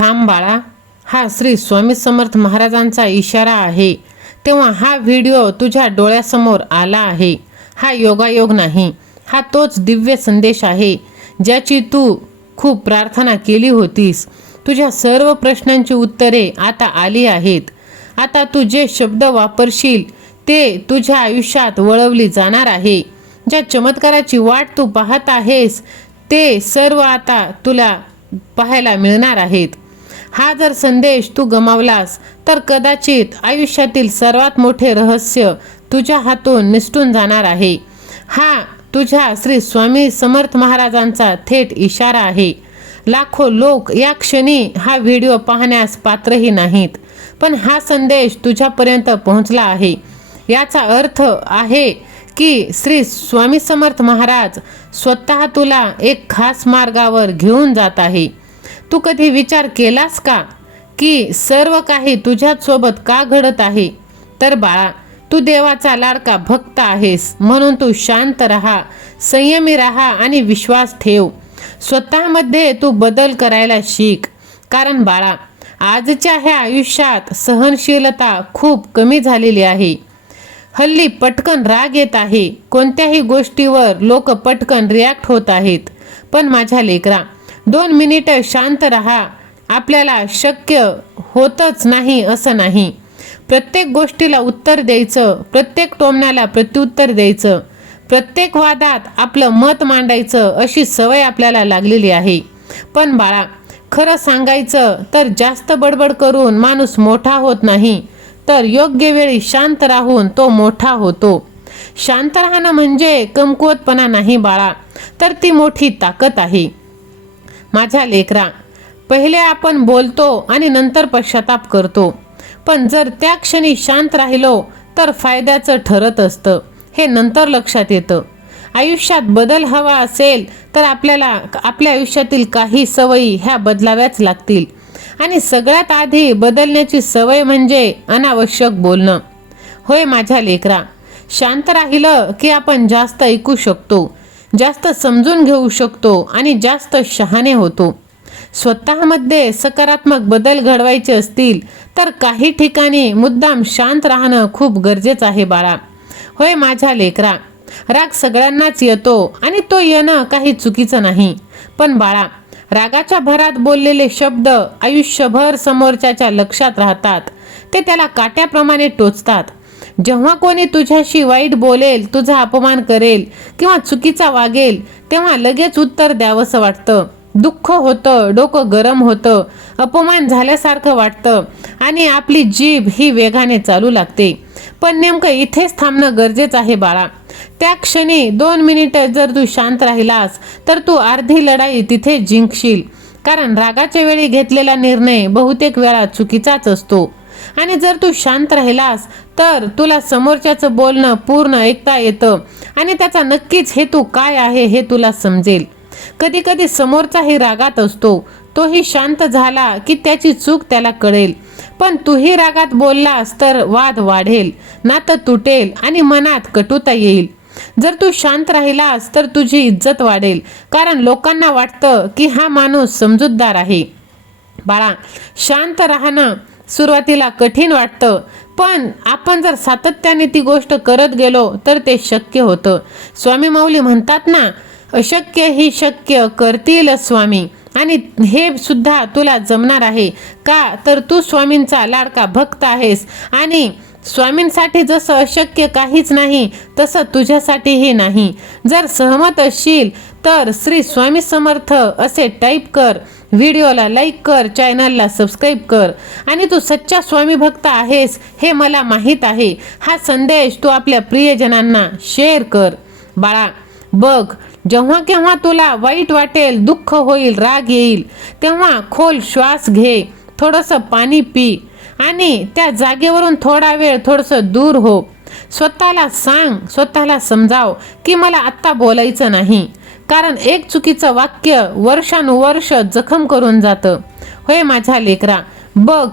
थांब बाळा, हा श्री स्वामी समर्थ महाराजांचा इशारा आहे. तेव्हा हा व्हिडिओ तुझ्या डोळ्यासमोर आला आहे. हा योगायोग नाही, हा तोच दिव्य संदेश आहे ज्याची तू खूप प्रार्थना केली होतीस. तुझ्या सर्व प्रश्नांची उत्तरे आता आली आहेत. आता तू जे शब्द वापरशील ते तुझ्या आयुष्यात वळवली जाणार आहे. ज्या चमत्काराची वाट तू पाहत आहेस ते सर्व आता तुला पाहायला मिळणार आहेत. हा जर संदेश तू गमावलास तर कदाचित आयुष्यातील सर्वात मोठे रहस्य तुझ्या हातून निसटून जाणार आहे. हा तुझ्या श्री स्वामी समर्थ महाराजांचा थेट इशारा आहे. लाखो लोक या क्षणी हा व्हिडिओ पाहण्यास पात्रही नाहीत, पण हा संदेश तुझ्यापर्यंत पोहोचला आहे. याचा अर्थ आहे की श्री स्वामी समर्थ महाराज स्वतः तुला एक खास मार्गावर घेऊन जात आहे. तू कधी विचार केलास का की सर्व काही तुझ्याच सोबत का घडत आहे? तर बाळा, तू देवाचा लाडका भक्त आहेस, म्हणून तू शांत राहा, संयमी राहा आणि विश्वास ठेव. स्वतःमध्ये तू बदल करायला शिक. कारण बाळा, आजच्या ह्या आयुष्यात सहनशीलता खूप कमी झालेली आहे. हल्ली पटकन राग येत आहे. कोणत्याही गोष्टीवर लोक पटकन रिॲक्ट होत आहेत. पण माझ्या लेकरा, 2 मिनिटं शांत राहा. आपल्याला शक्य होतच नाही असं नाही. प्रत्येक गोष्टीला उत्तर द्यायचं, प्रत्येक टोमण्याला प्रत्युत्तर द्यायचं, प्रत्येक वादात आपलं मत मांडायचं अशी सवय आपल्याला लागलेली आहे. पण बाळा, खरं सांगायचं तर जास्त बडबड करून माणूस मोठा होत नाही, तर योग्य वेळी शांत राहून तो मोठा होतो. शांत राहणं म्हणजे कमकुवतपणा नाही बाळा, तर ती मोठी ताकद आहे. माझ्या लेकरा, पहिले आपण बोलतो आणि नंतर पश्चाताप करतो, पण जर त्या क्षणी शांत राहिलो तर फायद्याचं ठरत असतं. हे नंतर लक्षात येतं. आयुष्यात बदल हवा असेल तर आपल्याला आपल्या आयुष्यातील काही सवयी ह्या बदलाव्याच लागतील. आणि सगळ्यात आधी बदलण्याची सवय म्हणजे अनावश्यक बोलणं. होय माझ्या लेकरा, शांत राहिलं की आपण जास्त ऐकू शकतो, जास्त समजून घेऊ शकतो आणि जास्त शहाणे होतो. स्वतःमध्ये सकारात्मक बदल घडवायचे असतील तर काही ठिकाणी मुद्दाम शांत राहणं खूप गरजेचं आहे बाळा. होय माझ्या लेकरा, राग सगळ्यांनाच येतो आणि तो येणं काही चुकीचं नाही. पण बाळा, रागाच्या भरात बोललेले शब्द आयुष्यभर समोरच्याच्या लक्षात राहतात. ते त्याला काट्याप्रमाणे टोचतात. जेव्हा कोणी तुझ्याशी वाईट बोलेल, तुझा अपमान करेल किंवा चुकीचा वागेल, तेव्हा लगेच उत्तर द्यावंसं वाटतं. दुःख होतं, डोकं गरम होतं, अपमान झाल्यासारखं वाटतं आणि आपली जीभ ही वेगाने चालू लागते. पण नेमकं इथेच थांबणं गरजेचं आहे बाळा. त्या क्षणी 2 मिनिटं जर तू शांत राहिलास तर तू अर्धी लढाई तिथे जिंकशील. कारण रागाच्या वेळी घेतलेला निर्णय बहुतेक वेळा चुकीचाच असतो. आणि जर तू शांत राहिलास तर तुला समोरच्याचं बोलणं पूर्ण ऐकता येतं आणि त्याचा नक्कीच हेतू काय आहे हे तुला समजेल. कधी कधी समोरचाही रागात असतो, तोही शांत झाला की त्याची चूक त्याला कळेल. पण तूही रागात बोललास तर वाद वाढेल, नातं तुटेल आणि मनात कटुता येईल. जर तू शांत राहिलास तर तुझी इज्जत वाढेल, कारण लोकांना वाटतं की हा माणूस समजूतदार आहे. बाळा, शांत राहणं सुरुवातीला कठीण वाटतं, पण आपण जर सातत्याने ती गोष्ट करत गेलो तर ते शक्य होतं. स्वामी माऊली म्हणतात ना, अशक्य ही शक्य करतील स्वामी. आणि हे सुद्धा तुला जमणार आहे का? तर तू स्वामींचा लाडका भक्त आहेस आणि स्वामींसाठी जसं अशक्य काहीच नाही तसं तुझ्यासाठीही नाही. जर सहमत असशील तर श्री स्वामी समर्थ असे टाईप कर, व्हिडिओला लाईक कर, चॅनलला सबस्क्राईब कर. आणि तू सच्चा स्वामी भक्त आहेस हे मला माहीत आहे. हा संदेश तू आपल्या प्रियजनांना शेअर कर. बाळा बघ, जेव्हा केव्हा तुला वाईट वाटेल, दुःख होईल, राग येईल, तेव्हा खोल श्वास घे, थोडंसं पाणी पी आणि त्या जागेवरून थोडा वेळ थोडंसं दूर हो. स्वतःला सांग, स्वतःला समजाव की मला आत्ता बोलायचं नाही. कारण एक चुकीचं वाक्य वर्षानुवर्ष जखम करून जातं. होय माझ्या लेकरा, बघ,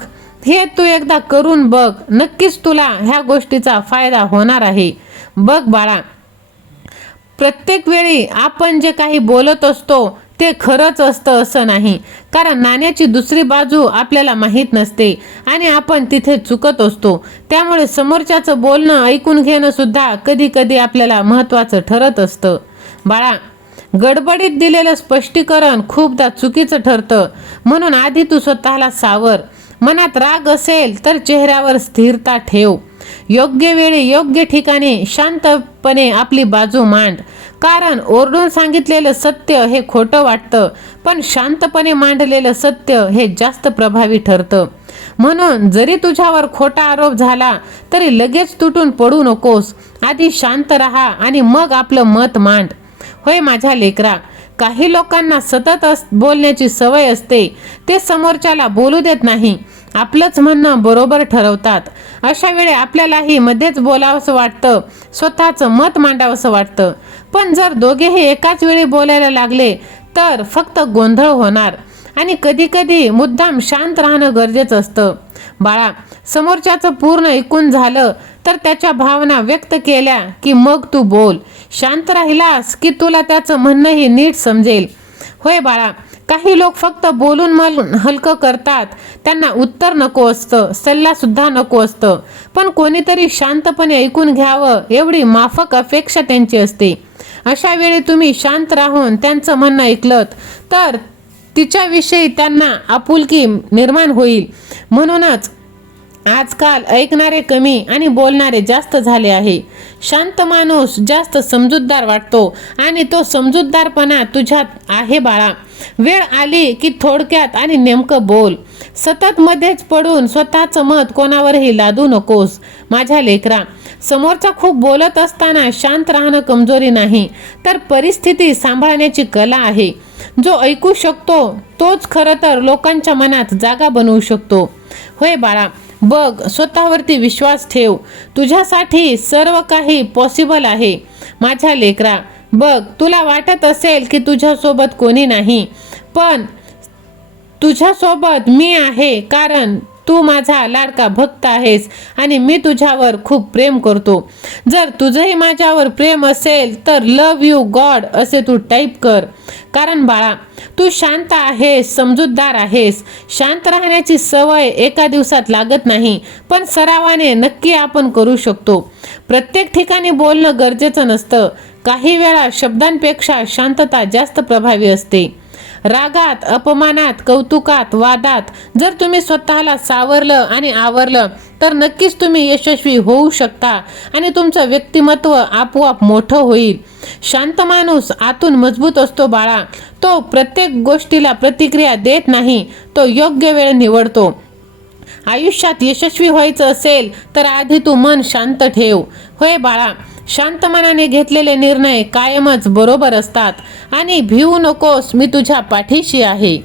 हे तू एकदा करून बघ, नक्कीच तुला ह्या गोष्टीचा फायदा होणार आहे. बघ बाळा, प्रत्येक वेळी आपण जे काही बोलत असतो ते खरंच असतं असं नाही, कारण नाण्याची दुसरी बाजू आपल्याला माहीत नसते आणि आपण तिथे चुकत असतो. त्यामुळे समोरच्याचं बोलणं ऐकून घेणं सुद्धा कधी कधी आपल्याला महत्त्वाचं ठरत असतं. बाळा, गडबडीत दिलेलं स्पष्टीकरण खूपदा चुकीचं ठरतं, म्हणून आधी तू स्वतःला सावर. मनात राग असेल तर चेहऱ्यावर स्थिरता ठेव. योग्य वेळी योग्य ठिकाणी शांतपणे आपली बाजू मांड, कारण ओरडून सांगितलेलं सत्य हे खोटं वाटतं, पण शांतपणे मांडलेलं सत्य हे जास्त प्रभावी ठरतं. म्हणून जरी तुझ्यावर खोटा आरोप झाला तरी लगेच तुटून पडू नकोस. आधी शांत राहा आणि मग आपलं मत मांड. होय माझ्या लेकरा, काही लोकांना सतत बोलण्याची सवय असते. ते समोरच्याला बोलू देत नाही, आपलंच म्हणणं बरोबर ठरवतात. अशा वेळी आपल्यालाही मध्येच बोलावंसं वाटतं, स्वतःचं मत मांडावंसं वाटतं. पण जर दोघेही एकाच वेळी बोलायला लागले तर फक्त गोंधळ होणार आणि कधी कधी मुद्दाम शांत राहणं गरजेचं असतं. बाळा, समोरच्याचं पूर्ण ऐकून झालं तर त्याच्या भावना व्यक्त केल्या की मग तू बोल. शांत राहिलास की तुला त्याचं म्हणणंही नीट समजेल. होय बाळा, काही लोक फक्त बोलून मलून हलकं करतात. त्यांना उत्तर नको असतं, सल्ला सुद्धा नको असतं, पण कोणीतरी शांतपणे ऐकून घ्यावं एवढी माफक अपेक्षा त्यांची असते. अशा वेळी तुम्ही शांत राहून त्यांचं म्हणणं ऐकलं तर तिच्याविषयी त्यांना आपुलकी निर्माण होईल. म्हणूनच आजकाल ऐकणारे कमी आणि बोलणारे जास्त झाले आहे. शांत माणूस जास्त समजूतदार वाटतो आणि तो समजूतदारपणा तुझ्यात आहे बाळा. वेळ आली की थोडक्यात आणि नेमकं बोल. सतत मध्येच पडून स्वतःचं मत कोणावरही लादू नकोस माझ्या लेकरा. समोरचा खूप बोलत असताना शांत राहणं कमजोरी नाही, तर परिस्थिती सांभाळण्याची कला आहे. जो ऐकू शकतो तोच खरं तर लोकांच्या मनात जागा बनवू शकतो. होय बाळा, बघ, स्वतःवरती विश्वास ठेव. तुझ्यासाठी सर्व काही पॉसिबल आहे माझ्या लेकरा. बघ, तुला वाटत असेल की तुझ्यासोबत कोणी नाही, पण तुझ्यासोबत मी आहे, कारण तू माझा लाडका भक्त आहेस आणि मी तुझ्यावर खूप प्रेम करतो. जर तुझंही माझ्यावर प्रेम असेल तर लव यू गॉड असे तू टाईप कर. कारण बाळा, तू शांत आहेस, समजूतदार आहेस. शांत राहण्याची सवय एका दिवसात लागत नाही, पण सरावाने नक्की आपण करू शकतो. प्रत्येक ठिकाणी बोलणं गरजेचं नसतं. काही वेळा शब्दांपेक्षा शांतता जास्त प्रभावी असते. रागात, अपमानात, कौतुकात, वादात जर तुम्ही स्वतःला सावरलं आणि आवरलं तर नक्कीच तुम्ही यशस्वी होऊ शकता आणि तुमचं व्यक्तिमत्व आपोआप मोठं होईल. शांत माणूस आतून मजबूत असतो बाळा. तो प्रत्येक गोष्टीला प्रतिक्रिया देत नाही, तो योग्य वेळ निवडतो. आयुष्यात यशस्वी व्हायचं असेल तर आधी तू मन शांत ठेव. होय बाळा, शांत मनाने घेतलेले निर्णय कायमच बरोबर असतात आणि भिवू नकोस, मी तुझ्या पाठीशी आहे.